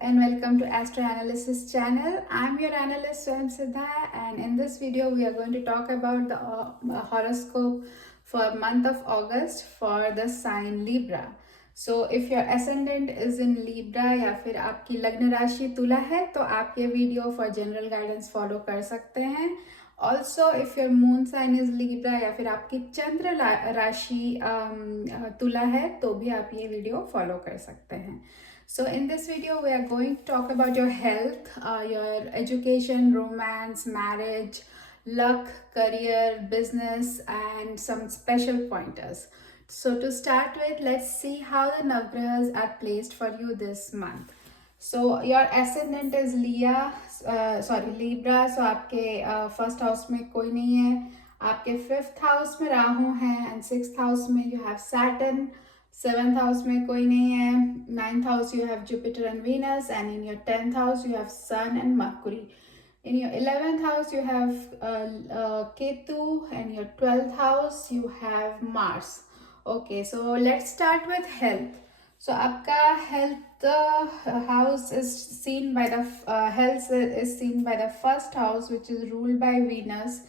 and welcome to Astro Analysis channel. I'm your analyst Swam Siddha, and in this video we are going to talk about the horoscope for month of August for the sign Libra. So if your ascendant is in Libra या फिर आपकी लग्न राशि तुला है तो आप ये video for general guidance follow कर सकते हैं. Also if your moon sign is Libra या फिर आपकी चंद्र राशि तुला है तो भी आप ये वीडियो फॉलो कर सकते हैं. So in this video, we are going to talk about your health, your education, romance, marriage, luck, career, business, and some special pointers. So to start with, let's see how the Navgrahas are placed for you this month. So your ascendant is Libra. So आपके first house में कोई नहीं है. आपके fifth house में राहु है and sixth house में you have Saturn. Seventh house में कोई नहीं है. Ninth house you have Jupiter and Venus, and in your 10th house you have Sun and Mercury. In your 11th house you have Ketu, and your 12th house you have Mars. Okay, so let's start with health. So आपका health house is seen by the health is seen by the first house, which is ruled by Venus,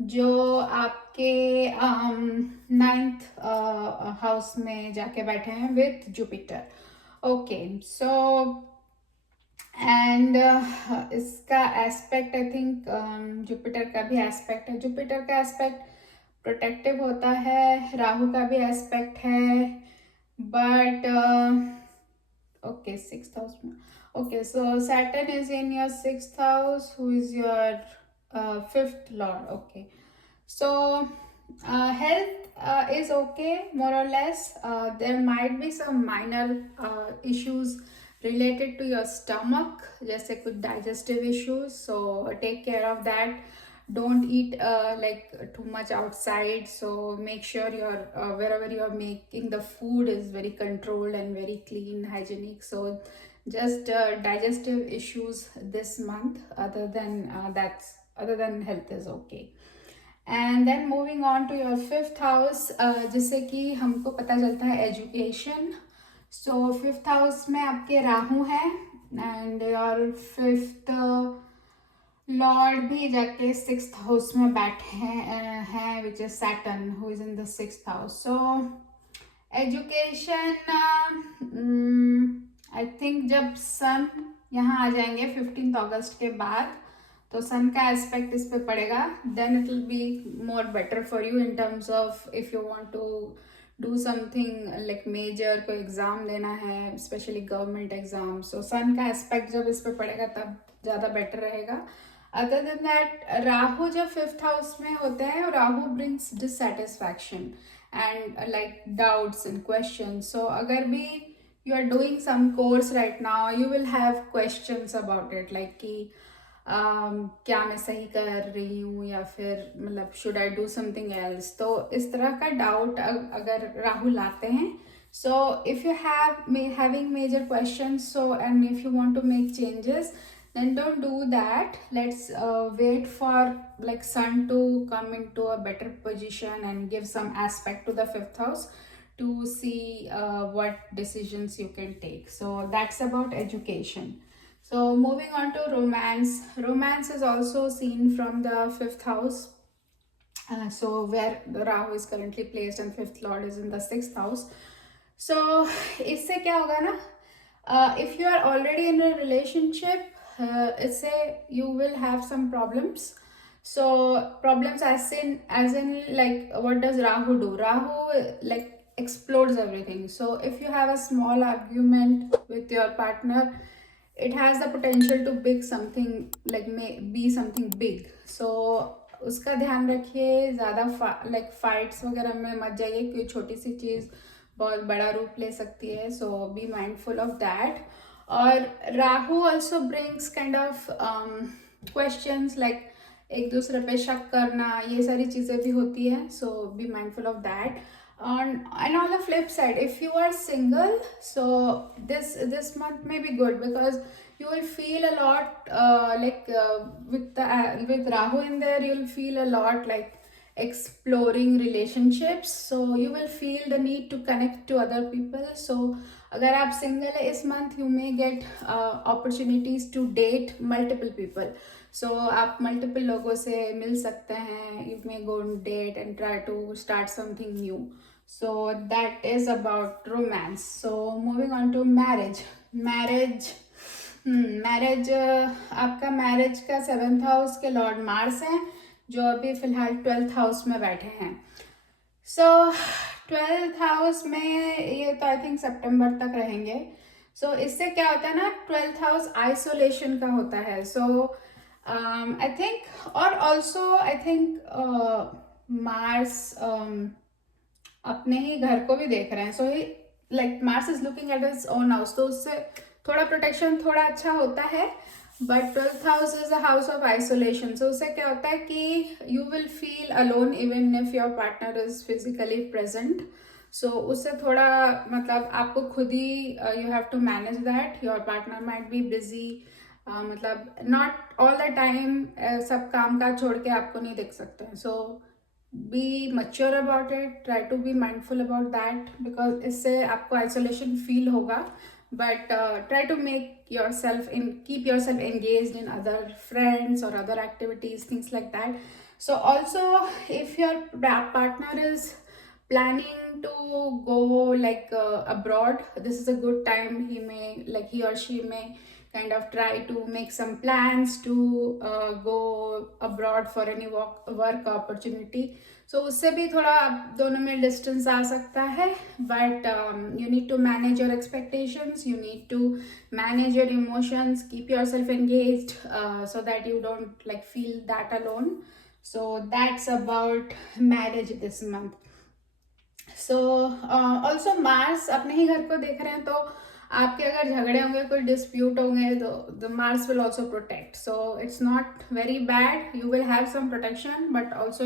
जो आपके ninth house में जाके बैठे हैं with Jupiter. Okay so and इसका aspect I think Jupiter का भी एस्पेक्ट है. जुपिटर का एस्पेक्ट प्रोटेक्टिव होता है, राहु का भी एस्पेक्ट है, बट ओके सिक्स्थ हाउस में. Okay so Saturn is in your sixth house who is your fifth lord. Okay, so health is okay more or less. There might be some minor issues related to your stomach, जैसे कुछ digestive issues, so take care of that. Don't eat like too much outside, so make sure you're wherever you're making the food is very controlled and very clean, hygienic. So just digestive issues this month. Other than health is okay. And then moving on to your fifth house, जिससे कि हमको पता चलता है education. So fifth house में आपके राहु है and your fifth lord भी जाके sixth house में बैठे हैं which is Saturn, who is in the sixth house. So education, I think जब sun यहाँ आ जाएंगे 15th August के बाद तो सन का एस्पेक्ट इस पे पड़ेगा, then it will be more better for you in terms of if you want to do something like major, कोई एग्जाम देना है, specially government exam. So sun का एस्पेक्ट जब इस पे पड़ेगा तब ज़्यादा बेटर रहेगा. अदर देन दैट राहु जब फिफ्थ हाउस में होते हैं, Rahu brings dissatisfaction and like doubts and question. So अगर भी you are doing some course right now, you will have questions about it, like कि क्या मैं सही कर रही हूँ या फिर मतलब should I do something else. तो इस तरह का डाउट अगर राहु लाते हैं, so if you having major question, so and if you want to make changes, then don't do that. Let's wait for like sun to come into a better position and give some aspect to the fifth house to see what decisions you can take. So that's about education. So moving on to romance. Romance is also seen from the fifth house. So where the Rahu is currently placed and fifth lord is in the sixth house. So इससे क्या होगा ना? If you are already in a relationship, इससे you will have some problems. So problems as in like what does Rahu do? Rahu like explodes everything. So if you have a small argument with your partner, it has the potential to big something like may be something big. So उसका ध्यान रखिए, ज़्यादा like fights वगैरह में मत जाइए, क्योंकि छोटी सी चीज़ बहुत बड़ा रूप ले सकती है. So be mindful of that. और Rahu also brings kind of questions like एक दूसरे पे शक करना, ये सारी चीज़ें भी होती है. So be mindful of that. And on the flip side, if you are single, so this month may be good because you will feel a lot with Rahu in there, you will feel a lot like exploring relationships, so you will feel the need to connect to other people. So अगर आप सिंगल है इस month, you may get opportunities to date multiple people. So आप multiple लोगों से मिल सकते हैं. You may go on date and try to start something new. So that is about romance. So moving on to marriage. Marriage आपका मैरिज का 7th house के Lord Mars हैं, जो अभी फिलहाल 12th हाउस में बैठे हैं. सो 12th हाउस में ये तो आई थिंक सितंबर तक रहेंगे. सो इससे क्या होता है ना, 12th हाउस आइसोलेशन का होता है. सो आई थिंक, और ऑल्सो आई थिंक मार्स अपने ही घर को भी देख रहे हैं. So like Mars is looking at his own house, तो उससे थोड़ा प्रोटेक्शन थोड़ा अच्छा होता है. But 12th house is a house of isolation. So उससे क्या होता है कि you will feel alone even if your partner is physically present. So उससे थोड़ा मतलब आपको खुद ही you have to manage that. Your partner might be busy, मतलब नॉट ऑल द टाइम सब काम काज छोड़ के आपको नहीं देख सकते हैं. So be mature about it, try to be mindful about that, because इससे आपको आइसोलेशन फील होगा. But try to make yourself keep yourself engaged in other friends or other activities, things like that. So also, if your partner is planning to go like abroad, this is a good time. He or she may kind of try to make some plans to go abroad for any work opportunity. So उससे भी थोड़ा आप दोनों में डिस्टेंस आ सकता है. But you need to manage your expectations, you need to manage your emotions, keep yourself engaged so that you don't like feel that alone. So that's about marriage this month. So also Mars अपने ही घर को देख रहे हैं, तो आपके अगर झगड़े होंगे, कोई डिस्प्यूट होंगे, तो the Mars will also protect. So it's not very bad. You will have some protection, but also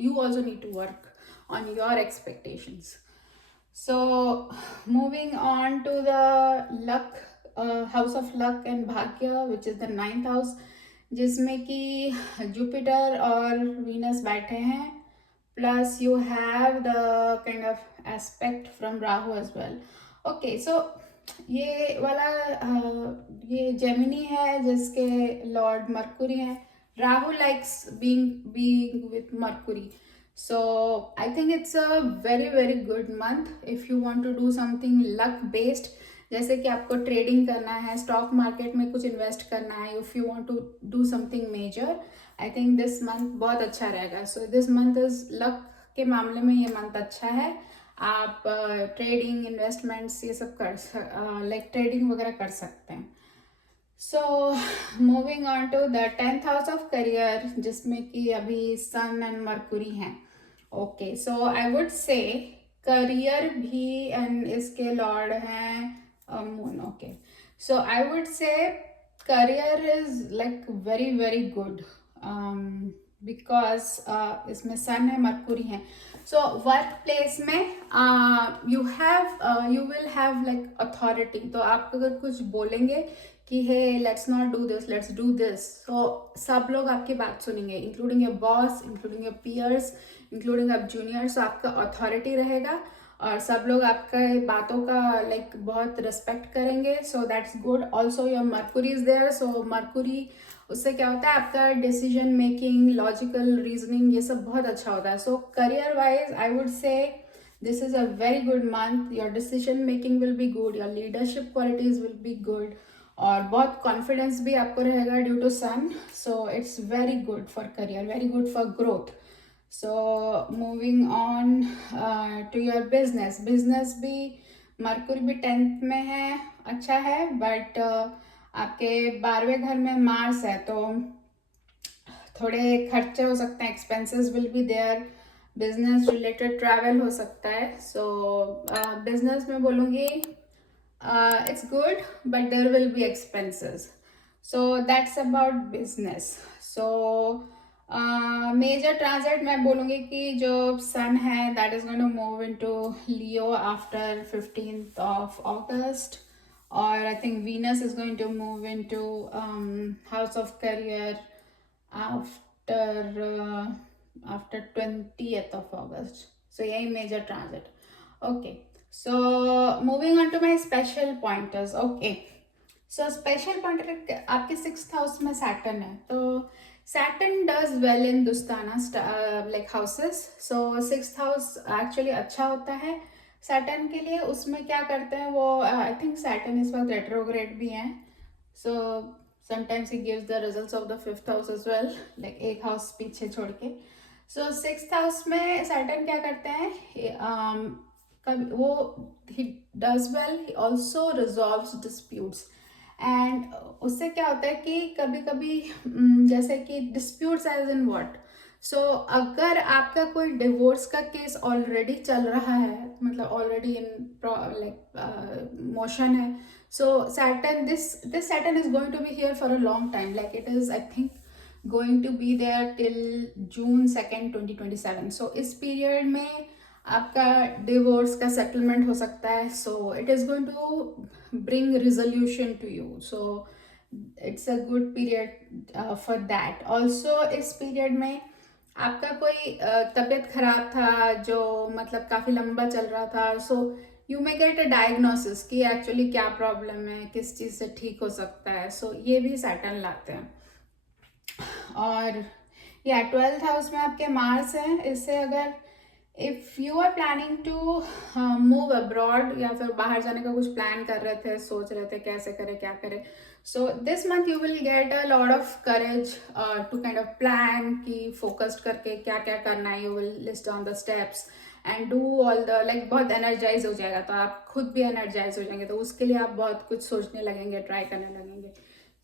you also need to work on your expectations. So moving on to the luck, house of luck and bhagya, which is the 9th house, जिसमें कि जुपिटर और Venus बैठे हैं, plus you have the kind of aspect from Rahu as well. Okay, so ये वाला ये जेमिनी है जिसके लॉर्ड मरकुरी हैं. Rahu likes being with Mercury. So I think it's a very very good month if you want to do something luck based. जैसे कि आपको ट्रेडिंग करना है, स्टॉक मार्केट में कुछ इन्वेस्ट करना है, if you want to do something major, I think this month बहुत अच्छा रहेगा. So this month is luck के मामले में ये मंथ अच्छा है. आप ट्रेडिंग, इन्वेस्टमेंट्स ये सब कर लाइक ट्रेडिंग वगैरह कर सकते हैं. So moving on to the 10th house of career, जिसमें कि अभी सन एंड मरकुरी हैं. Okay, so I would say career भी, एंड इसके लॉर्ड हैं Moon. Okay, so I would say career is like very very good, because इसमें Sun है, Mercury है. सो वर्क प्लेस में you will have like authority. तो आप अगर कुछ बोलेंगे कि hey let's not do this, let's do this, तो सब लोग आपकी बात सुनेंगे, including your boss, including your peers, including आप जूनियर्स. तो आपका अथॉरिटी रहेगा और सब लोग आपका बातों का लाइक बहुत रिस्पेक्ट करेंगे. So that's good. Also your Mercury is there. So Mercury, उससे क्या होता है, आपका डिसीजन मेकिंग, लॉजिकल रीजनिंग, ये सब बहुत अच्छा होता है. So career wise I would say this is a very good month. Your decision making will be good, your leadership qualities will be good, और बहुत कॉन्फिडेंस भी आपको रहेगा due to sun. So it's very good for career, very good for growth. So moving on to your business. Business भी Mercury भी 10th में है, अच्छा है. बट आपके 12वें घर में मार्स है, तो थोड़े खर्चे हो सकते हैं, expenses will be there. Business related travel हो सकता है. सो बिजनेस में बोलूँगी it's good, but there will be expenses. So that's about business. So major transit मैं बोलूँगी कि जो sun है, that is going to move into Leo after 15th of August, or I think Venus is going to move into house of career after after 20th of August. So यही major transit. Okay. So moving on to my special pointers. Okay. So special pointer आपके 6th house में Saturn है. तो Saturn does well in Dustana like houses. So 6th house actually अच्छा होता है Saturn के लिए. उसमें क्या करते हैं वो I think Saturn इस वक्त retrograde भी है. So sometimes it gives the results of the 5th house as well, like एक house पीछे छोड़ के. So 6th house में Saturn क्या करते हैं वो he does well, he also resolves disputes. And उससे क्या होता है कि कभी कभी जैसे कि डिस्प्यूट्स एज इन व्हाट. सो अगर आपका कोई डिवोर्स का केस ऑलरेडी चल रहा है, मतलब ऑलरेडी इन लाइक मोशन है, so Saturn this Saturn is going to be here for a long time. Like it is I think going to be there till June 2nd 2027. So इस period में आपका डिवोर्स का सेटलमेंट हो सकता है. So it is going to bring resolution to you. So it's a good period for that. Also इस period में आपका कोई तबीयत खराब था जो मतलब काफ़ी लंबा चल रहा था. So you may get a diagnosis कि एक्चुअली क्या प्रॉब्लम है, किस चीज़ से ठीक हो सकता है. सो ये भी सैटर्न लाते हैं. और या 12th हाउस में आपके मार्स हैं. इससे अगर if you are planning to move abroad या फिर बाहर जाने का कुछ प्लान कर रहे थे, सोच रहे थे कैसे करें क्या करें, so this month you will get a lot of courage to kind of plan कि फोकस्ड करके क्या क्या करना है. You will list on the steps and do all the like बहुत एनर्जाइज हो जाएगा. तो आप खुद भी एनर्जाइज हो जाएंगे, तो उसके लिए आप बहुत कुछ सोचने लगेंगे, ट्राई करने लगेंगे.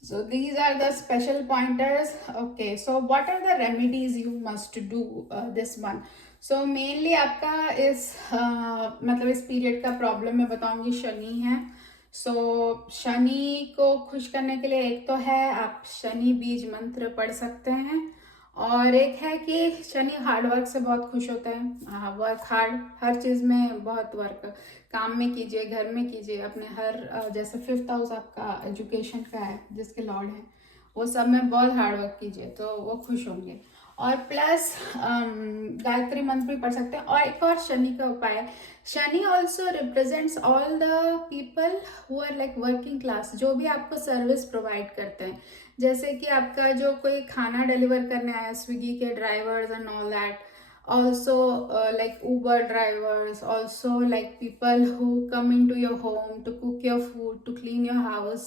So these are the special pointers. Okay, so what are the remedies you must do this month? So mainly आपका इस मतलब इस पीरियड का प्रॉब्लम मैं बताऊंगी शनि है. सो शनि को खुश करने के लिए एक तो है आप शनि बीज मंत्र पढ़ सकते हैं, और एक है कि शनि हार्ड वर्क से बहुत खुश होता है. वर्क हार्ड, हर चीज़ में बहुत वर्क, काम में कीजिए, घर में कीजिए, अपने हर जैसे 5th हाउस आपका एजुकेशन का है जिसके लॉर्ड है, वो सब में बहुत हार्ड वर्क कीजिए तो वो खुश होंगे. और प्लस गायत्री मंत्र भी पढ़ सकते हैं. और एक और शनि का उपाय, Shani also represents all the people who are like working class, जो भी आपको सर्विस प्रोवाइड करते हैं. जैसे कि आपका जो कोई खाना डिलीवर करने आया, स्विगी के drivers and all that. Also like Uber drivers, also like people who come into your home to cook your food, to clean your house,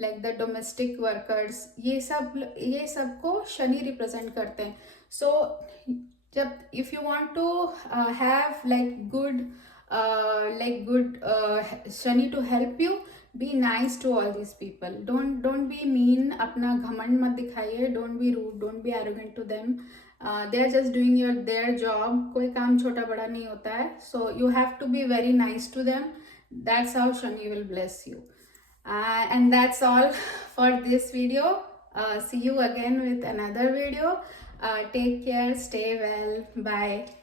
like the domestic workers. ये सब को शनि रिप्रेजेंट करते हैं. सो जब if you want to have like good Shani to help you, be nice to all these people. Don't be mean. अपना घमंड मत दिखाइए. Don't be rude, don't be arrogant to them. They are just doing their job. कोई काम छोटा बड़ा नहीं होता है. So you have to be very nice to them. That's how Shani will bless you. And that's all for this video. See you again with another video. Take care, stay well, bye.